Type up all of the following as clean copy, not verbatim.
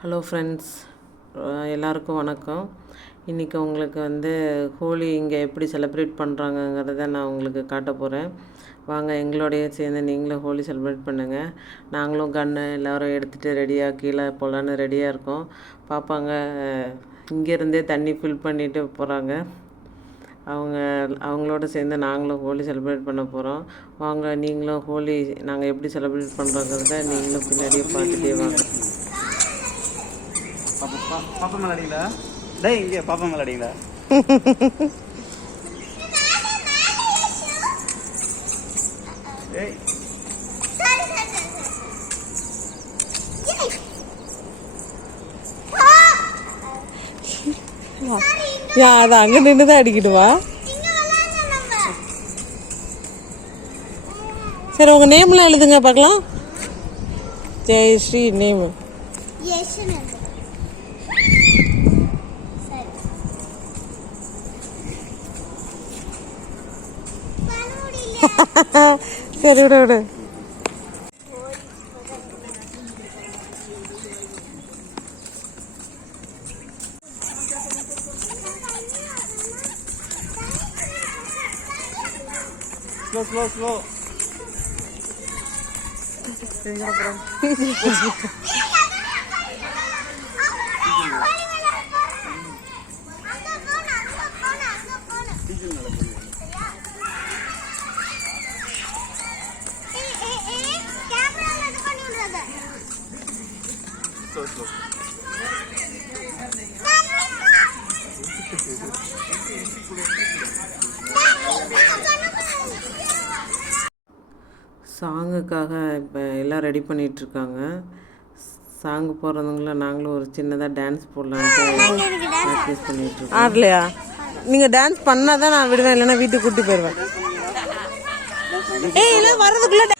Hello friends, எல்லாருக்கும் வணக்கம். இன்றைக்கி உங்களுக்கு ஹோலி இங்கே எப்படி செலிப்ரேட் பண்ணுறாங்கங்கிறத நான் உங்களுக்கு காட்ட போகிறேன். வாங்க, எங்களோடையே சேர்ந்து நீங்களும் ஹோலி செலிப்ரேட் பண்ணுங்கள். நாங்களும் கன்று எல்லோரும் எடுத்துகிட்டு ரெடியாக கீழே போகலான்னு ரெடியாக இருக்கோம். பார்ப்பாங்க, இங்கேருந்தே தண்ணி ஃபில் பண்ணிட்டு போகிறாங்க. அவங்களோட சேர்ந்து நாங்களும் ஹோலி செலிப்ரேட் பண்ண போகிறோம். வாங்க, நீங்களும் ஹோலி நாங்கள் எப்படி செலிப்ரேட் பண்ணுறோங்கிறத நீங்களும் பின்னாடியே பார்த்துட்டே வாங்க. பாப்பா மேல அடிங்களா? டேய், இங்கே பாப்பா மேல அடிங்களா? அது அங்க நின்றுதான் அடிக்கிடுவா. சரி, உங்க நேம்லாம் எழுதுங்க பார்க்கலாம். ஜெயஸ்ரீ நேம். சரி, விடு விடு. ஸ்லோ சாங்குக்காக இப்போ எல்லாம் ரெடி பண்ணிகிட்ருக்காங்க. சாங்கு போடுறதுங்கள நாங்களும் ஒரு சின்னதாக டான்ஸ் போடலான்ட்டு ப்ராக்டிஸ் பண்ணிகிட்ருக்கோம். ஆடலையா? நீங்கள் டான்ஸ் பண்ணால் தான் நான் விடுவேன், இல்லைன்னா வீட்டுக்கு கூட்டி போயிடுவேன். இல்லை வர்றதுக்குள்ளே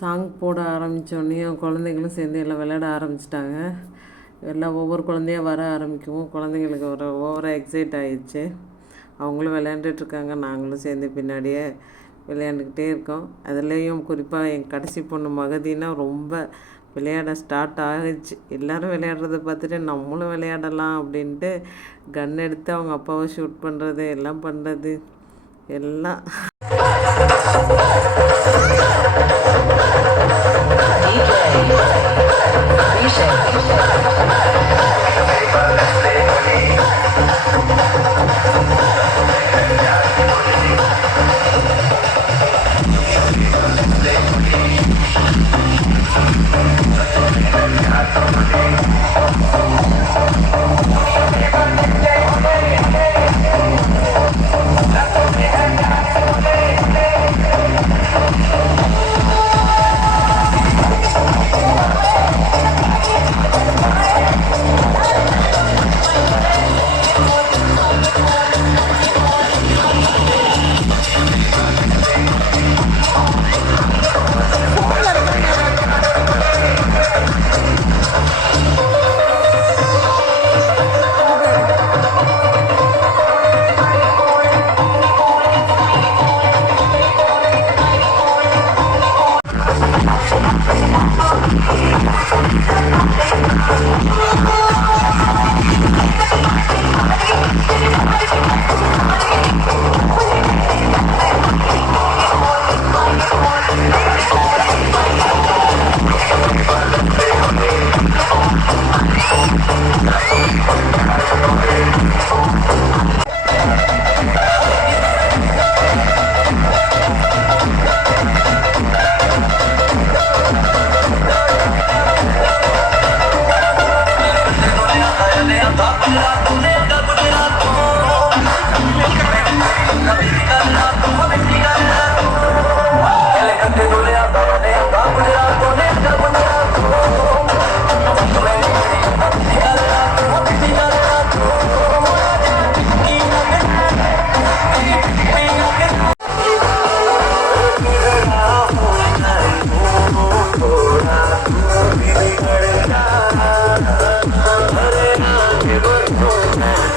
சாங் போட ஆரம்பித்தோடனேயும் குழந்தைங்களும் சேர்ந்து எல்லாம் விளையாட ஆரம்பிச்சிட்டாங்க. எல்லாம் ஒவ்வொரு குழந்தையாக வர ஆரம்பிக்கவும் குழந்தைங்களுக்கு ஓவராக எக்ஸைட் ஆகிடுச்சு. அவங்களும் விளையாண்டுட்ருக்காங்க, நாங்களும் சேர்ந்து பின்னாடியே விளையாண்டுக்கிட்டே இருக்கோம். அதுலேயும் குறிப்பாக என் கடைசி பொண்ணு மகதினா ரொம்ப விளையாட ஸ்டார்ட் ஆகிடுச்சு. எல்லோரும் விளையாடுறத பார்த்துட்டு நம்மளும் விளையாடலாம் அப்படின்ட்டு கன் எடுத்து அவங்க அப்பாவை ஷூட் பண்ணுறது எல்லாம் பண்ணுறது எல்லாம்.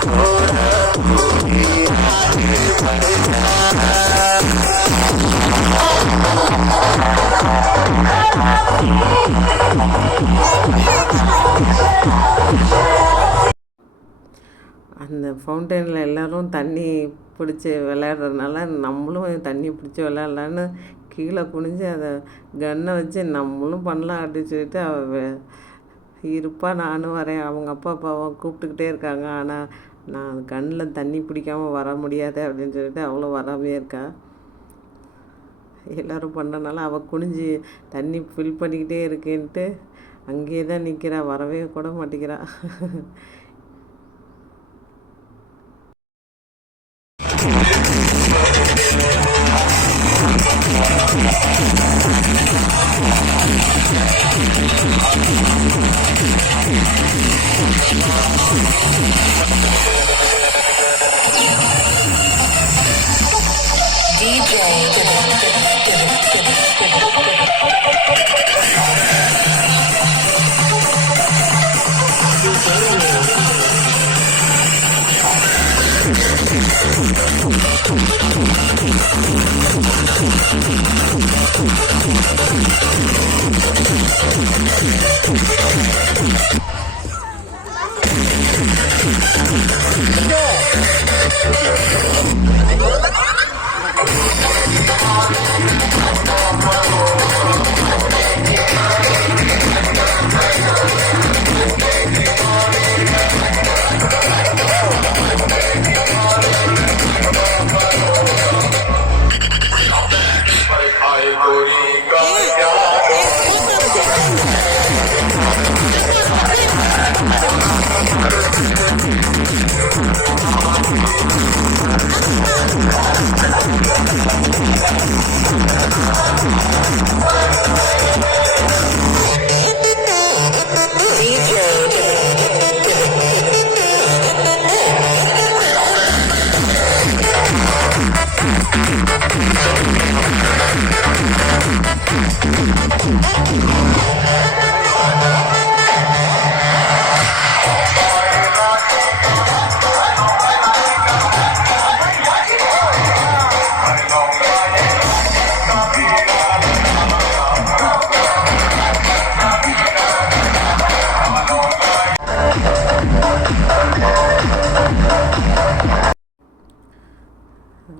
அந்த ஃபவுண்டனில் எல்லோரும் தண்ணி பிடிச்சி விளையாடுறதுனால நம்மளும் தண்ணி பிடிச்சி விளையாடலான்னு கீழே குனிஞ்சு அதை கன்னை வச்சு நம்மளும் பண்ணலாம் அப்படின்னு சொல்லிட்டு இருப்பா நானும் வரேன். அவங்க அப்பா அப்பாவும் கூப்பிட்டுக்கிட்டே இருக்காங்க. ஆனால் நான் கண்ணில் தண்ணி பிடிக்காமல் வர முடியாது அப்படின்னு சொல்லிட்டு அவ்வளோ வராமே இருக்கா. எல்லோரும் பண்ணனால அவள் குனிஞ்சு தண்ணி ஃபில் பண்ணிக்கிட்டே இருக்கேன்ட்டு அங்கேயே தான் நிற்கிறா, வரவே கூட மாட்டேங்கிறா.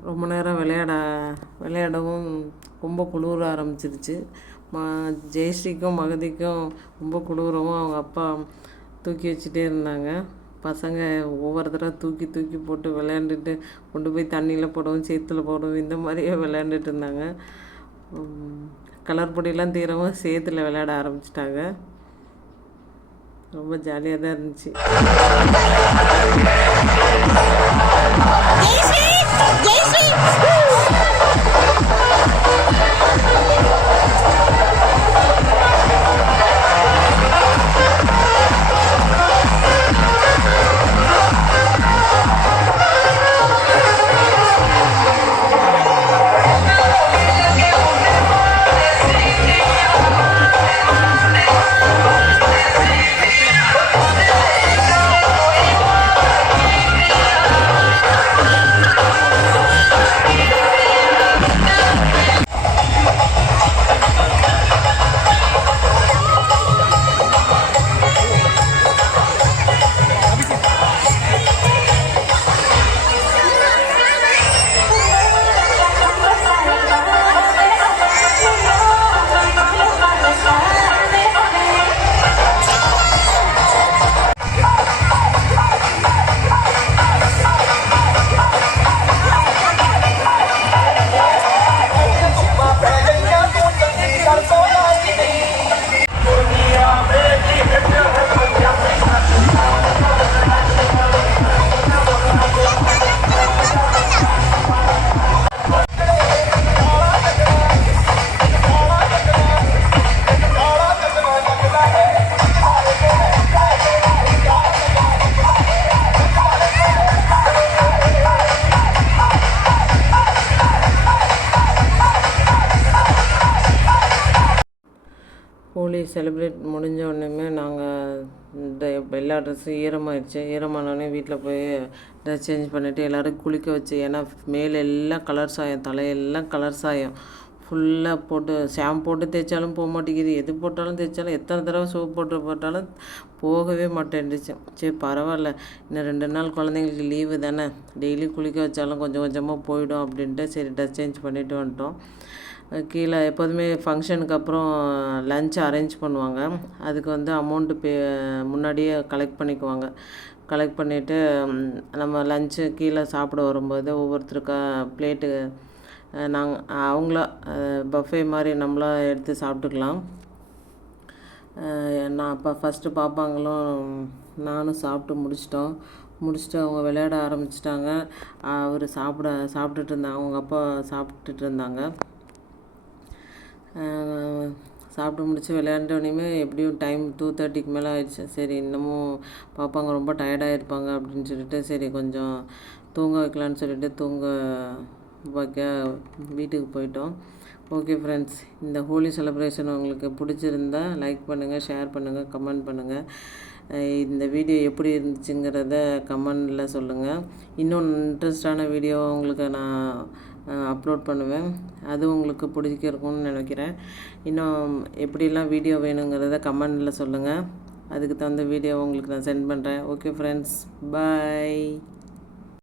ரொம்ப நேரம் விளையாடவும் ரொம்ப குளிர ஆரம்பிச்சிருச்சு. ஜெயஸ்ரீக்கும் மகதிக்கும் ரொம்ப குளிரவும் அவங்க அப்பா தூக்கி வச்சுட்டே இருந்தாங்க. பசங்க ஒவ்வொரு தடவை தூக்கி தூக்கி போட்டு விளையாண்டுட்டு கொண்டு போய் தண்ணியில் போடவும் சேத்துல போடவும் இந்த மாதிரியே விளையாண்டுட்டு இருந்தாங்க. கலர் பொடியெல்லாம் தீரவும் சேத்துல விளையாட ஆரம்பிச்சிட்டாங்க. ரொம்ப ஜாலியாக தான் இருந்துச்சு. ஹோலி செலிப்ரேட் முடிஞ்ச உடனே நாங்கள் எல்லா ட்ரெஸ்ஸும் ஈரமாகிடுச்சு. ஈரமானோடனே வீட்டில் போய் ட்ரெஸ் சேஞ்ச் பண்ணிவிட்டு எல்லோரும் குளிக்க வச்சு, ஏன்னா மேலே எல்லாம் கலர் சாயம், தலையெல்லாம் கலர் சாயம் ஃபுல்லாக போட்டு ஷாம்பு போட்டு தேய்ச்சாலும் போக மாட்டேங்குது, எது போட்டாலும் தேய்ச்சாலும் எத்தனை தடவை சோப் போட்டாலும் போகவே மாட்டேன்டுச்சு. சரி பரவாயில்ல, இன்னும் 2 நாள் குழந்தைங்களுக்கு லீவு தானே, டெய்லி குளிக்க வச்சாலும் கொஞ்சம் கொஞ்சமாக போயிடும் அப்படின்ட்டு சரி ட்ரெஸ் சேஞ்ச் பண்ணிவிட்டு வந்துட்டோம். கீழே எப்போதுமே ஃபங்க்ஷனுக்கு அப்புறம் லன்ச் அரேஞ்ச் பண்ணுவாங்க. அதுக்கு அமௌண்ட்டு முன்னாடியே கலெக்ட் பண்ணிக்குவாங்க. கலெக்ட் பண்ணிவிட்டு நம்ம லன்ச்சு கீழே சாப்பிட வரும்போது ஒவ்வொருத்தருக்கா பிளேட்டு அவங்களா பஃபே மாதிரி நம்மளா எடுத்து சாப்பிட்டுக்கலாம். நான் அப்போ ஃபஸ்ட்டு பாப்பாங்களும் நானும் முடிச்சுட்டு அவங்க விளையாட ஆரம்பிச்சிட்டாங்க. அவர் சாப்பிட்டுட்டு இருந்தாங்க, அவங்க அப்பா சாப்பிட்டுட்டு இருந்தாங்க. சாப்பிட்டு முடிச்சு விளையாண்டோடனே எப்படியும் டைம் 2:30க்கு மேலே ஆயிடுச்சு. சரி இன்னமும் பாப்பாங்க ரொம்ப டயர்டாக இருப்பாங்க அப்படின்னு சொல்லிட்டு சரி கொஞ்சம் தூங்க வைக்கலான்னு சொல்லிட்டு தூங்க வைக்க வீட்டுக்கு போயிட்டோம். ஓகே ஃப்ரெண்ட்ஸ், இந்த ஹோலி செலிப்ரேஷன் உங்களுக்கு பிடிச்சிருந்தா லைக் பண்ணுங்கள், ஷேர் பண்ணுங்கள், கமெண்ட் பண்ணுங்கள். இந்த வீடியோ எப்படி இருந்துச்சுங்கிறத கமெண்டில் சொல்லுங்கள். இன்னும் இன்ட்ரெஸ்டான வீடியோ உங்களுக்கு நான் அப்லோட் பண்ணுவேன். அது உங்களுக்கு பிடிச்சிருக்கும்னு நினைக்கிறேன். இன்னும் எப்படிலாம் வீடியோ வேணுங்கிறத கமெண்டில் சொல்லுங்கள். அதுக்கு தகுந்த வீடியோ உங்களுக்கு நான் சென்ட் பண்ணுறேன். ஓகே ஃப்ரெண்ட்ஸ், பாய்.